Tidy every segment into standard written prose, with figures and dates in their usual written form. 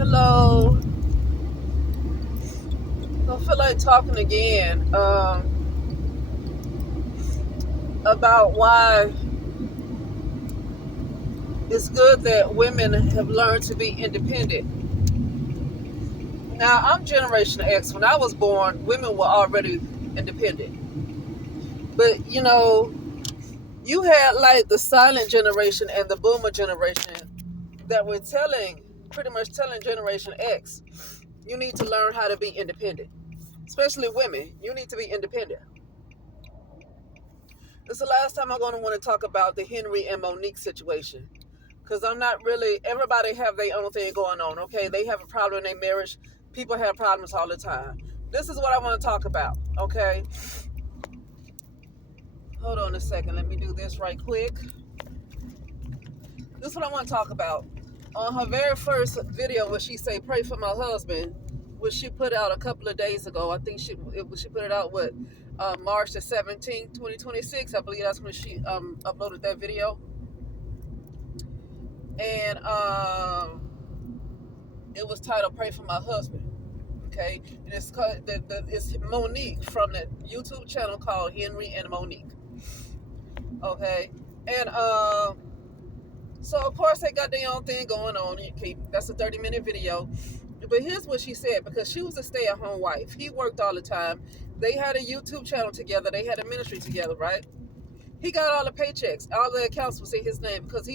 Hello. I feel like talking again about why it's good that women have learned to be independent. Now, I'm Generation X. When I was born, women were already independent. But, you had like the silent generation and the boomer generation that were pretty much telling Generation X, you need to learn how to be independent. Especially women, you need to be independent. This is the last time I'm going to want to talk about the Henry and Monique situation. Because I'm not really, everybody have their own thing going on, okay? They have a problem in their marriage. People have problems all the time. This is what I want to talk about, okay? Hold on a second. Let me do this right quick. This is what I want to talk about. On her very first video where she say, pray for my husband, which she put out a couple of days ago. I think she put it out, March the 17th, 2026. I believe that's when she uploaded that video. And it was titled "Pray for My Husband." Okay, and it's Monique from the YouTube channel called Henry and Monique. Okay, and so of course they got their own thing going on. Okay, that's a 30-minute video. But here's what she said, because she was a stay-at-home wife. He worked all the time. They had a YouTube channel together. They had a ministry together, right? He got all the paychecks. All the accounts was in his name because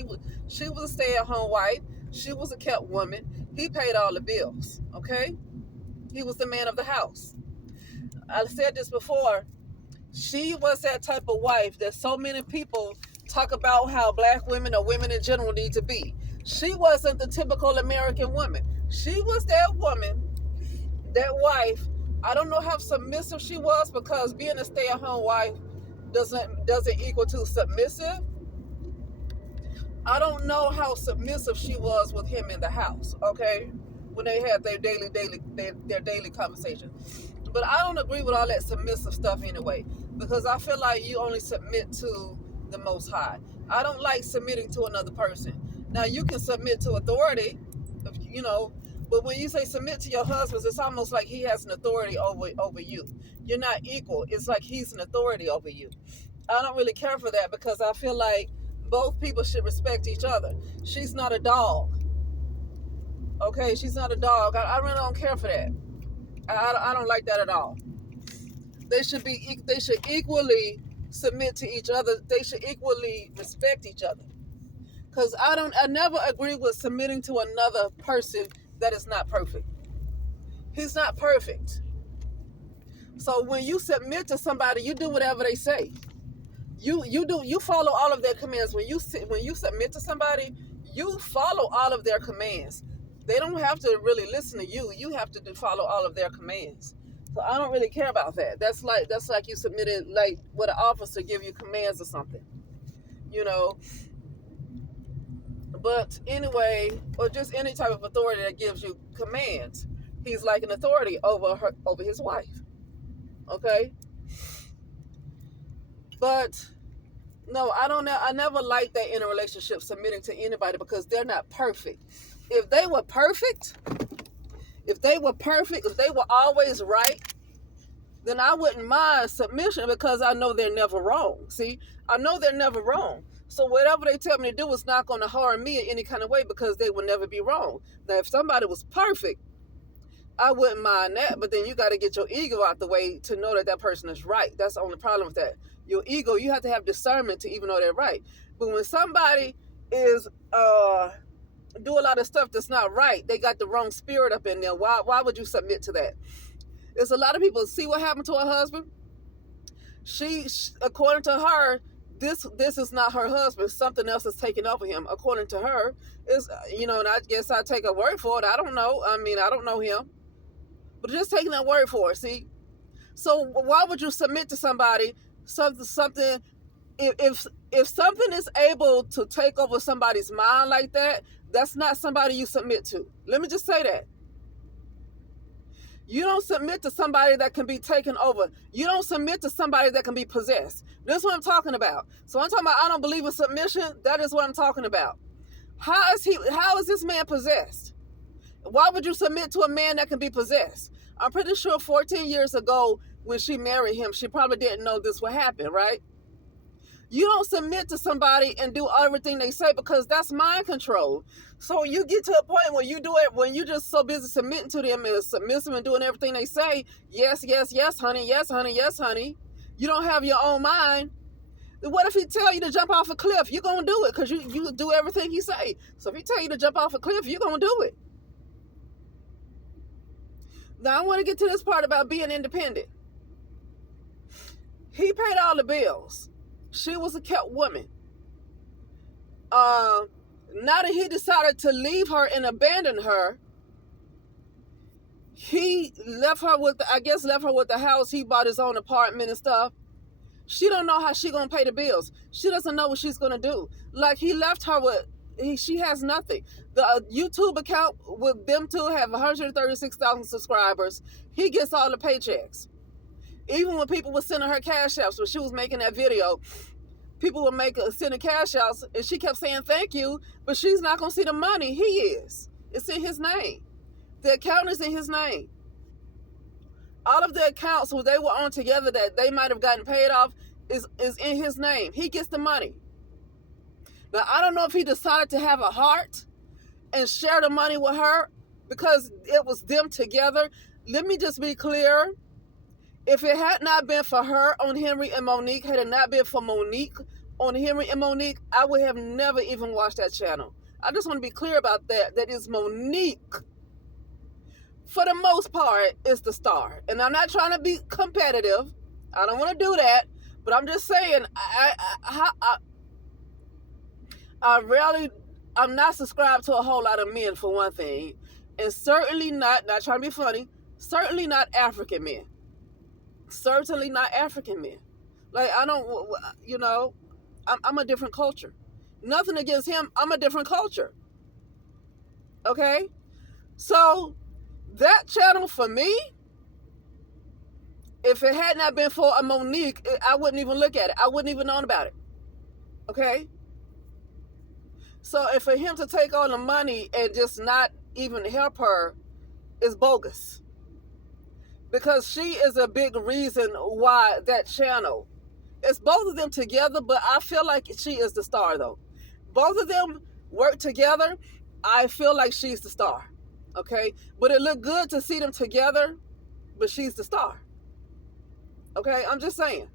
she was a stay-at-home wife. She was a kept woman. He paid all the bills, okay? He was the man of the house. I said this before. She was that type of wife that so many people talk about how black women or women in general need to be. She wasn't the typical American woman. She was that woman, that wife. I don't know how submissive she was, because being a stay-at-home wife doesn't equal to submissive. I don't know how submissive she was with him in the house, okay? When they had their daily conversation. But I don't agree with all that submissive stuff anyway, because I feel like you only submit to the Most High. I don't like submitting to another person. Now, you can submit to authority, but when you say submit to your husband, it's almost like he has an authority over you. You're not equal. It's like he's an authority over you. I don't really care for that, because I feel like both people should respect each other. She's not a dog. Okay, she's not a dog. I really don't care for that. I don't like that at all. They should equally submit to each other. They should equally respect each other. Because I never agree with submitting to another person that is not perfect. He's not perfect. So when you submit to somebody, you do whatever they say. You follow all of their commands. When you submit to somebody, you follow all of their commands. They don't have to really listen to you. You have to follow all of their commands. So I don't really care about that. That's like you submitted, like what an officer give you commands or something, But anyway, or just any type of authority that gives you commands, he's like an authority over his wife. Okay. But no, I never liked that in a relationship, submitting to anybody, because they're not perfect. If they were perfect, if they were always right, then I wouldn't mind submission, because I know they're never wrong. See, I know they're never wrong. So whatever they tell me to do is not going to harm me in any kind of way, because they will never be wrong. Now, if somebody was perfect, I wouldn't mind that, but then you got to get your ego out the way to know that person is right. That's the only problem with that. Your ego, you have to have discernment to even know they're right. But when somebody is do a lot of stuff that's not right, they got the wrong spirit up in there. Why would you submit to that? There's a lot of people, see what happened to her husband? She according to her, this is not her husband. Something else is taking over him. According to her, is and I guess I take her word for it. I don't know. I mean, I don't know him. But just taking that word for it, see? So why would you submit to somebody, something, if something is able to take over somebody's mind like that, that's not somebody you submit to. Let me just say that. You don't submit to somebody that can be taken over. You don't submit to somebody that can be possessed. This is what I'm talking about. So I'm talking about, I don't believe in submission. That is what I'm talking about. How is this man possessed? Why would you submit to a man that can be possessed? I'm pretty sure 14 years ago when she married him, she probably didn't know this would happen, right? You don't submit to somebody and do everything they say because that's mind control. So you get to a point where you do it when you're just so busy submitting to them and submissive and doing everything they say. Yes, yes, yes, honey. Yes, honey. Yes, honey. You don't have your own mind. What if he tell you to jump off a cliff? You're going to do it because you do everything he say. So if he tell you to jump off a cliff, you're going to do it. Now, I want to get to this part about being independent. He paid all the bills. She was a kept woman. Now that he decided to leave her and abandon her, he left her with, left her with the house. He bought his own apartment and stuff. She don't know how she gonna pay the bills. She doesn't know what she's gonna do. Like, he left her with, she has nothing. The YouTube account with them two have 136,000 subscribers. He gets all the paychecks. Even when people were sending her cash apps when she was making that video, people would sending cash outs, and she kept saying thank you, but she's not gonna see the money. He is. It's in his name. The account is in his name. All of the accounts who they were on together that they might have gotten paid off is in his name. He gets the money. Now, I don't know if he decided to have a heart and share the money with her because it was them together. Let me just be clear. If it had not been for her on Henry and Monique, had it not been for Monique on Henry and Monique, I would have never even watched that channel. I just want to be clear about that. That is Monique, for the most part, is the star. And I'm not trying to be competitive. I don't want to do that. But I'm just saying, I'm not subscribed to a whole lot of men, for one thing. And certainly not trying to be funny, certainly not African men. Certainly not African men. Like, I don't, I'm a different culture. Nothing against him. I'm a different culture. Okay? So, that channel for me, if it had not been for a Monique, I wouldn't even look at it. I wouldn't even know about it. Okay? So, if for him to take all the money and just not even help her is bogus. Because she is a big reason why that channel. It's both of them together, but I feel like she is the star, though. Both of them work together. I feel like she's the star. Okay? But it looked good to see them together, but she's the star. Okay? I'm just saying.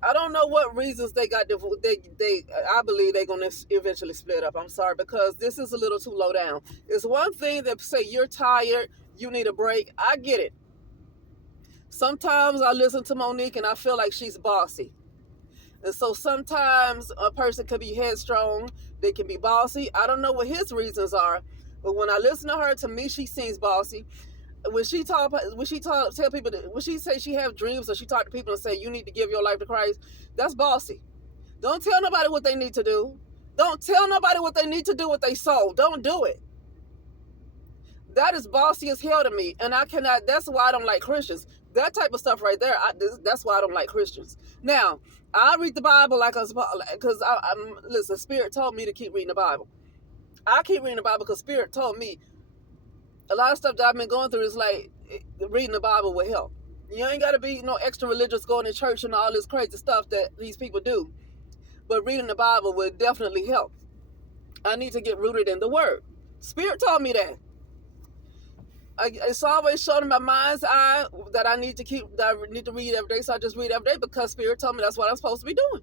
I don't know what reasons they got divorced. I believe they're going to eventually split up. I'm sorry, because this is a little too low down. It's one thing that say you're tired, you need a break. I get it. Sometimes I listen to Monique and I feel like she's bossy. And so sometimes a person can be headstrong. They can be bossy. I don't know what his reasons are. But when I listen to her, to me, she seems bossy. When she tell people, when she say she have dreams, or she talk to people and say you need to give your life to Christ, that's bossy. Don't tell nobody what they need to do. Don't tell nobody what they need to do with their soul. Don't do it. That is bossy as hell to me, and I cannot. That's why I don't like Christians. That type of stuff right there. That's why I don't like Christians. Now, I read the Bible because listen. Spirit told me to keep reading the Bible. I keep reading the Bible because Spirit told me. A lot of stuff that I've been going through is like reading the Bible will help. You ain't got to be no extra religious going to church and all this crazy stuff that these people do. But reading the Bible will definitely help. I need to get rooted in the Word. Spirit told me that. It's always shown in my mind's eye that I need to read every day. So I just read every day because Spirit told me that's what I'm supposed to be doing.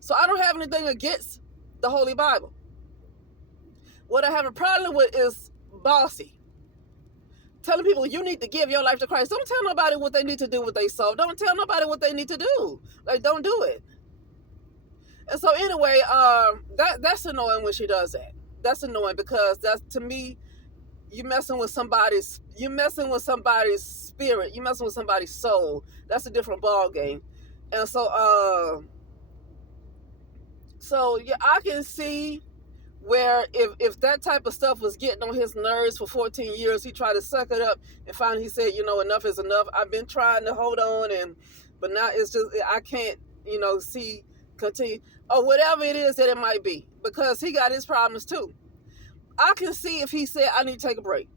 So I don't have anything against the Holy Bible. What I have a problem with is bossy. Telling people you need to give your life to Christ. Don't tell nobody what they need to do with their soul. Don't tell nobody what they need to do. Like, don't do it. And so anyway, that's annoying when she does that. That's annoying because that's, to me, you messing with somebody's spirit. You messing with somebody's soul. That's a different ball game. And so yeah, I can see where if that type of stuff was getting on his nerves for 14 years, he tried to suck it up, and finally he said, enough is enough. I've been trying to hold on, but now it's just, I can't, see continue, or whatever it is that it might be, because he got his problems too. I can see if he said, I need to take a break.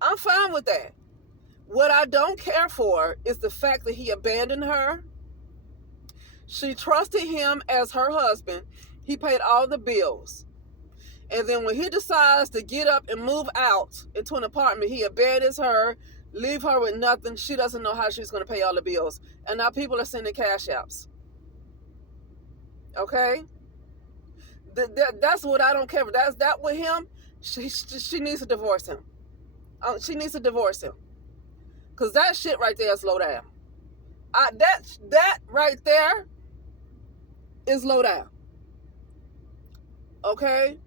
I'm fine with that. What I don't care for is the fact that he abandoned her. She trusted him as her husband. He paid all the bills. And then when he decides to get up and move out into an apartment, he abandons her, leave her with nothing. She doesn't know how she's going to pay all the bills. And now people are sending cash apps. Okay? That's what I don't care for. That's that with him. She needs to divorce him. She needs to divorce him. Because that shit right there is low down. That right there is low down. Okay?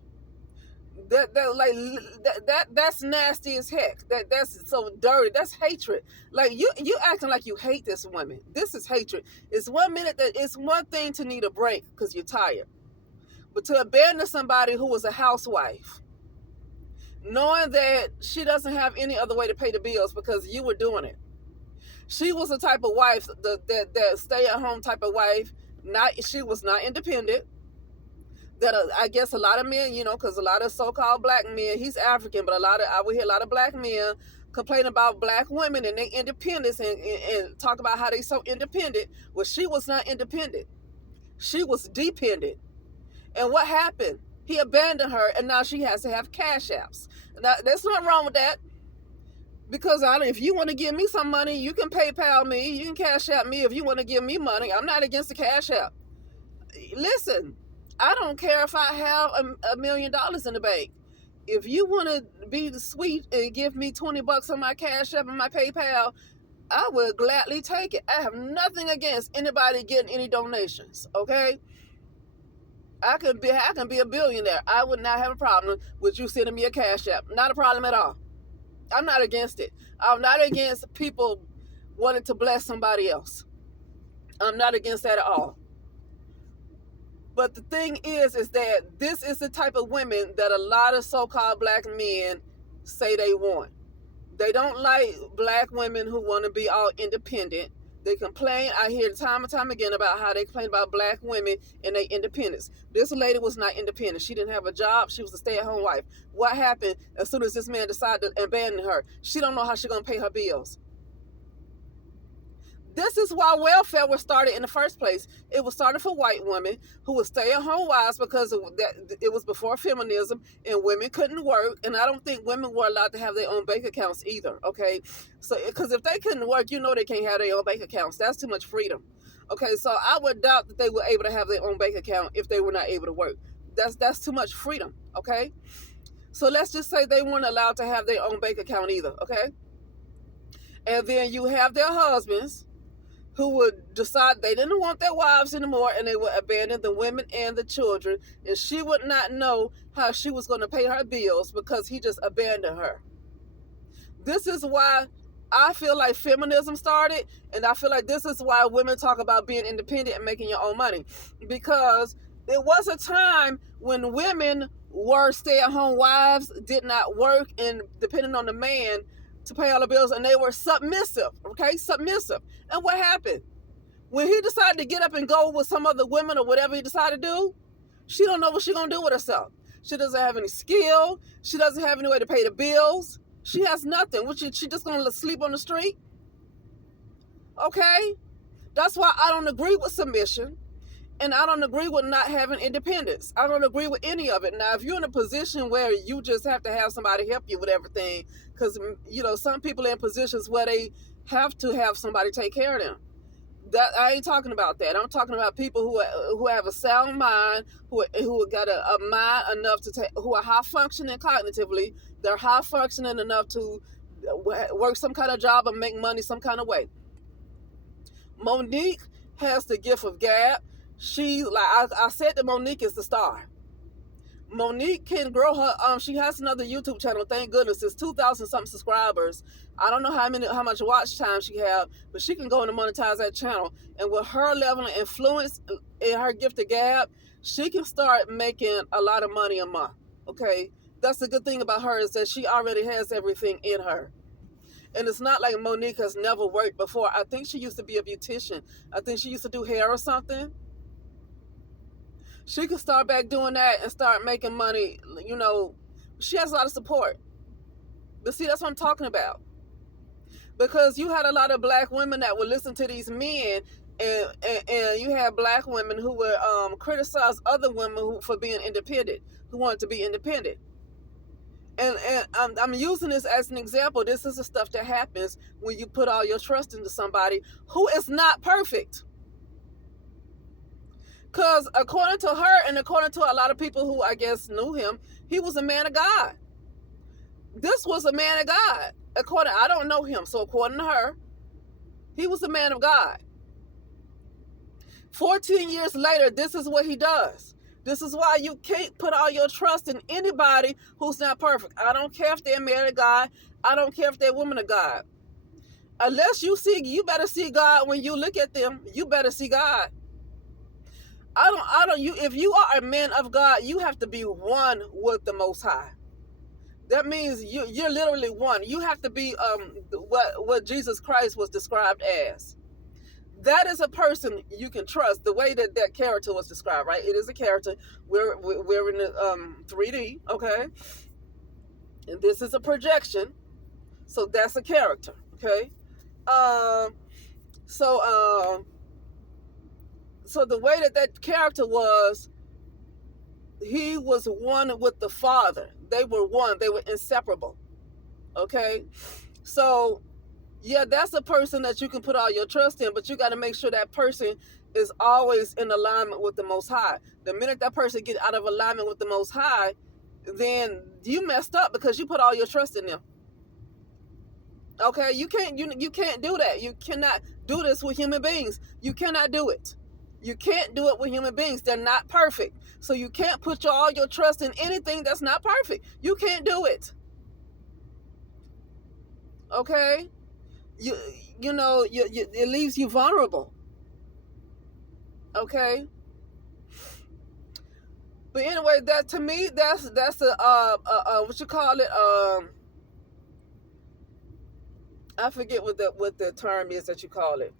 That's nasty as heck. That's so dirty. That's hatred. Like you acting like you hate this woman. This is hatred. It's 1 minute that it's one thing to need a break because you're tired, but to abandon somebody who was a housewife, knowing that she doesn't have any other way to pay the bills because you were doing it. She was the type of wife that stay at home type of wife. She was not independent. That I guess a lot of men, because a lot of so-called black men, he's African, but I would hear a lot of black men complain about black women and their independence and talk about how they so independent. Well, she was not independent. She was dependent. And what happened? He abandoned her, and now she has to have cash apps. Now, there's nothing wrong with that. Because if you want to give me some money, you can PayPal me, you can cash app me if you want to give me money. I'm not against the cash app. Listen, I don't care if I have $1 million in the bank. If you want to be sweet and give me $20 on my Cash App and my PayPal, I will gladly take it. I have nothing against anybody getting any donations. Okay, I can be a billionaire. I would not have a problem with you sending me a Cash App. Not a problem at all. I'm not against it. I'm not against people wanting to bless somebody else. I'm not against that at all. But the thing is that this is the type of women that a lot of so-called black men say they want. They don't like black women who want to be all independent. They complain. I hear time and time again about how they complain about black women and their independence. This lady was not independent. She didn't have a job. She was a stay-at-home wife. What happened as soon as this man decided to abandon her? She don't know how she's going to pay her bills. This is why welfare was started in the first place. It was started for white women who would stay at home wives because it was before feminism and women couldn't work. And I don't think women were allowed to have their own bank accounts either. Okay, so because if they couldn't work, they can't have their own bank accounts. That's too much freedom. Okay, so I would doubt that they were able to have their own bank account if they were not able to work. That's too much freedom. Okay, so let's just say they weren't allowed to have their own bank account either. Okay, and then you have their husbands who would decide they didn't want their wives anymore and they would abandon the women and the children, and she would not know how she was going to pay her bills because he just abandoned her. This is why I feel like feminism started, and I feel like this is why women talk about being independent and making your own money, because there was a time when women were stay-at-home wives, did not work, and depending on the man to pay all the bills, and they were submissive, okay? Submissive. And what happened? When he decided to get up and go with some other women or whatever he decided to do, she don't know what she's going to do with herself. She doesn't have any skill. She doesn't have any way to pay the bills. She has nothing. She just going to sleep on the street? Okay? That's why I don't agree with submission. And I don't agree with not having independence. I don't agree with any of it. Now, if you're in a position where you just have to have somebody help you with everything, because, some people are in positions where they have to have somebody take care of them. That I ain't talking about that. I'm talking about people who have a sound mind, who got a mind enough to who are high functioning cognitively. They're high functioning enough to work some kind of job and make money some kind of way. Monique has the gift of gab. She, like I said, that Monique is the star. Monique can grow her. She has another YouTube channel. Thank goodness, it's 2,000 something subscribers. I don't know how much watch time she have, but she can go and monetize that channel. And with her level of influence and her gift of gab, she can start making a lot of money a month. Okay, that's the good thing about her, is that she already has everything in her. And it's not like Monique has never worked before. I think she used to be a beautician. I think she used to do hair or something. She could start back doing that and start making money. She has a lot of support. But see, that's what I'm talking about. Because you had a lot of black women that would listen to these men, and you had black women who would criticize other women for being independent, who wanted to be independent. And I'm using this as an example. This is the stuff that happens when you put all your trust into somebody who is not perfect. Because according to her and according to a lot of people who I guess knew him, he was a man of God. This was a man of God. I don't know him, so according to her, he was a man of God. 14 years later, this is what he does. This is why you can't put all your trust in anybody who's not perfect. I don't care if they're man of God. I don't care if they're woman of God. Unless you better see God when you look at them. You better see God. If you are a man of God, you have to be one with the Most High. That means you're literally one. You have to be what Jesus Christ was described as. That is a person you can trust. The way that character was described, right? It is a character. We're in the 3D, okay? And this is a projection, so that's a character, okay? So the way that character was, he was one with the Father. They were one. They were inseparable. Okay? So, yeah, that's a person that you can put all your trust in, but you got to make sure that person is always in alignment with the Most High. The minute that person gets out of alignment with the Most High, then you messed up because you put all your trust in them. Okay? You can't do that. You cannot do this with human beings. You cannot do it. You can't do it with human beings. They're not perfect. So you can't put all your trust in anything that's not perfect. You can't do it. Okay? It leaves you vulnerable. Okay? But anyway, that to me, that's a what you call it? I forget what the term is that you call it.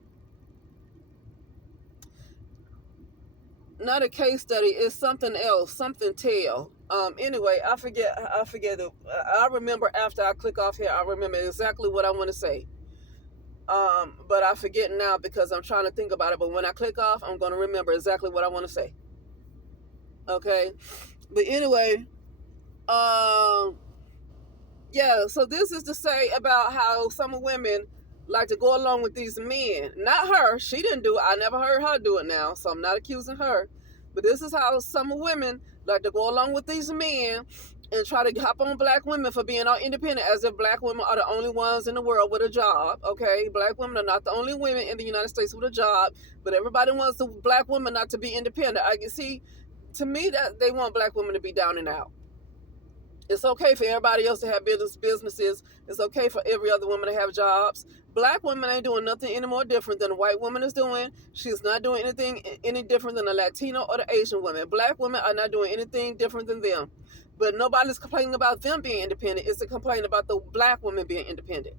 Not a case study, it's something else, something tell. Anyway, I forget it. I remember after I click off here, I remember exactly what I want to say. But I forget now because I'm trying to think about it. But when I click off, I'm going to remember exactly what I want to say. Okay? But anyway, yeah, so this is to say about how some women like to go along with these men. Not her. She didn't do it. I never heard her do it now, so I'm not accusing her. But this is how some women like to go along with these men and try to hop on black women for being all independent, as if black women are the only ones in the world with a job. Okay, black women are not the only women in the United States with a job, but everybody wants the black women not to be independent. I can see, to me, that they want black women to be down and out. It's okay for everybody else to have businesses. It's okay for every other woman to have jobs. Black women ain't doing nothing any more different than a white woman is doing. She's not doing anything any different than a Latino or the Asian woman. Black women are not doing anything different than them. But nobody's complaining about them being independent. It's a complaint about the black woman being independent.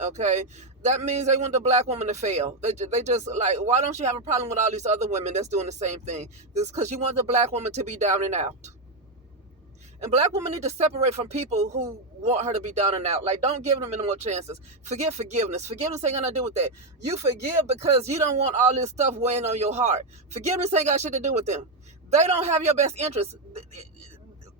Okay? That means they want the black woman to fail. They just like, why don't you have a problem with all these other women that's doing the same thing? This because you want the black woman to be down and out. And black women need to separate from people who want her to be down and out. Like, don't give them any more chances. Forget forgiveness. Forgiveness ain't gonna do with that. You forgive because you don't want all this stuff weighing on your heart. Forgiveness ain't got shit to do with them. They don't have your best interest.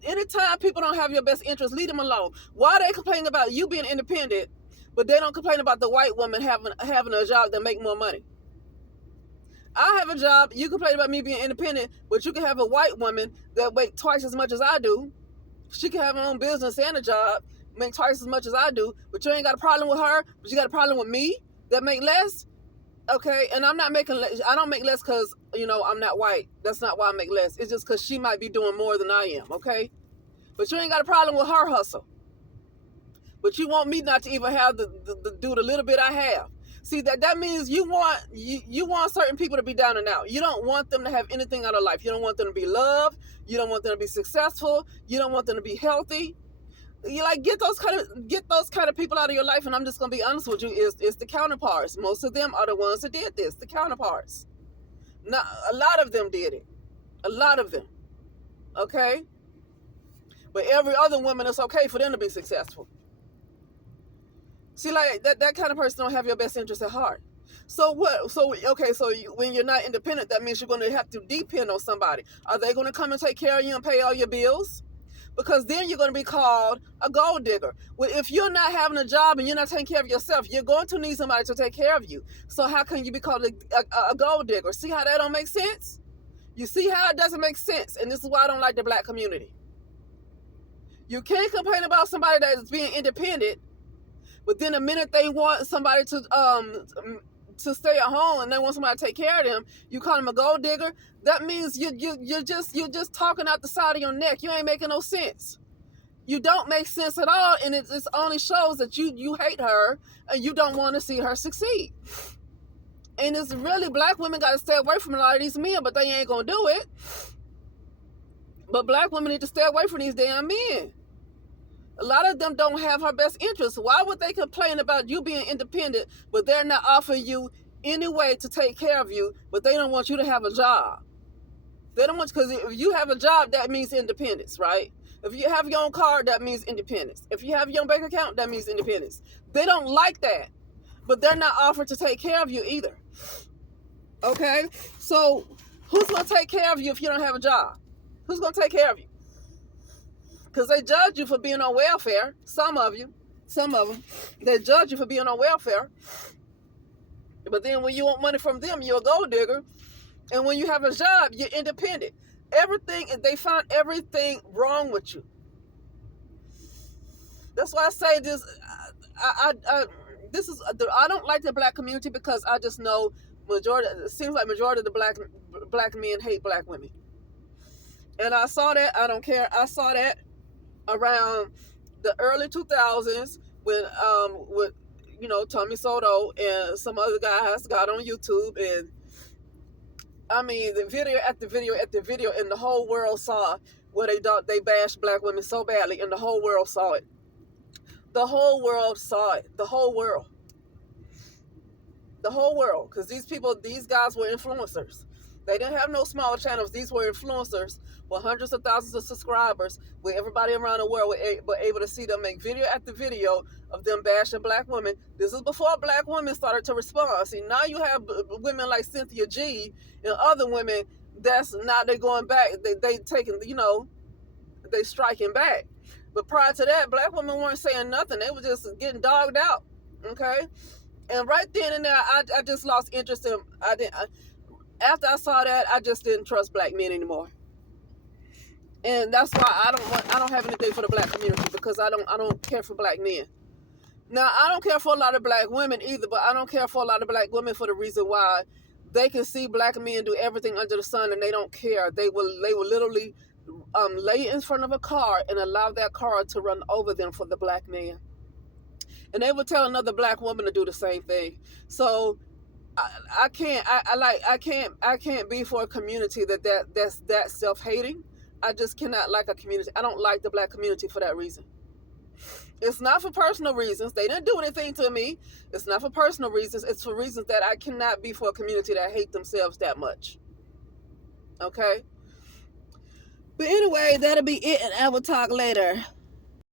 Anytime people don't have your best interest, leave them alone. Why are they complaining about you being independent, but they don't complain about the white woman having a job that make more money? I have a job. You complain about me being independent, but you can have a white woman that make twice as much as I do. She can have her own business and a job, make twice as much as I do, but you ain't got a problem with her, but you got a problem with me that make less? Okay, and I'm not making less. I don't make less because, I'm not white. That's not why I make less. It's just because she might be doing more than I am, okay? But you ain't got a problem with her hustle. But you want me not to even have do the little bit I have. See, that means you want certain people to be down and out. You don't want them to have anything out of life. You don't want them to be loved. You don't want them to be successful. You don't want them to be healthy. You get those kind of people out of your life. And I'm just gonna be honest with you, it's the counterparts. Most of them are the ones that did this. The counterparts. Not a lot of them did it. A lot of them. Okay? But every other woman, it's okay for them to be successful. See, like that kind of person don't have your best interest at heart. So what? So okay. So when you're not independent, that means you're going to have to depend on somebody. Are they going to come and take care of you and pay all your bills? Because then you're going to be called a gold digger. Well, if you're not having a job and you're not taking care of yourself, you're going to need somebody to take care of you. So how can you be called a gold digger? See how that don't make sense? You see how it doesn't make sense? And this is why I don't like the black community. You can't complain about somebody that is being independent, but then the minute they want somebody to stay at home and they want somebody to take care of them, you call them a gold digger. That means you're just talking out the side of your neck. You ain't making no sense. You don't make sense at all, and it only shows that you hate her and you don't want to see her succeed. And it's really black women got to stay away from a lot of these men, but they ain't gonna do it. But black women need to stay away from these damn men. A lot of them don't have her best interests. Why would they complain about you being independent, but they're not offering you any way to take care of you, but they don't want you to have a job? They don't want, because if you have a job, that means independence, right? If you have your own car, that means independence. If you have your own bank account, that means independence. They don't like that, but they're not offered to take care of you either. Okay? So who's going to take care of you if you don't have a job? Who's going to take care of you? Because they judge you for being on welfare. Some of them, they judge you for being on welfare. But then when you want money from them, you're a gold digger. And when you have a job, you're independent. They find everything wrong with you. That's why I say this. I don't like the black community because I just know it seems like majority of the black men hate black women. And I saw that. I don't care. I saw that around the early 2000s when with Tommy Soto and some other guys got on YouTube, and I mean the video after video after video, and the whole world saw where they bashed black women so badly, and the whole world saw it. The whole world saw it. The whole world, because these guys were influencers. They didn't have no small channels. These were influencers with hundreds of thousands of subscribers, where everybody around the world were able to see them make video after video of them bashing black women. This is before black women started to respond. See, now you have women like Cynthia G and other women that's now they going back. They taking, they striking back. But prior to that, black women weren't saying nothing. They were just getting dogged out. Okay? And right then and there, I just lost interest in. After I saw that, I just didn't trust black men anymore. And that's why I don't have anything for the black community, because I don't care for black men. Now, I don't care for a lot of black women either, but I don't care for a lot of black women for the reason why they can see black men do everything under the sun and they don't care. They will literally lay in front of a car and allow that car to run over them for the black man. And they will tell another black woman to do the same thing. So I can't be for a community that's that self-hating. I just cannot like a community. I don't like the black community for that reason. It's not for personal reasons. They didn't do anything to me. It's not for personal reasons. It's for reasons that I cannot be for a community that hate themselves that much. Okay? But anyway, that'll be it, and I will talk later.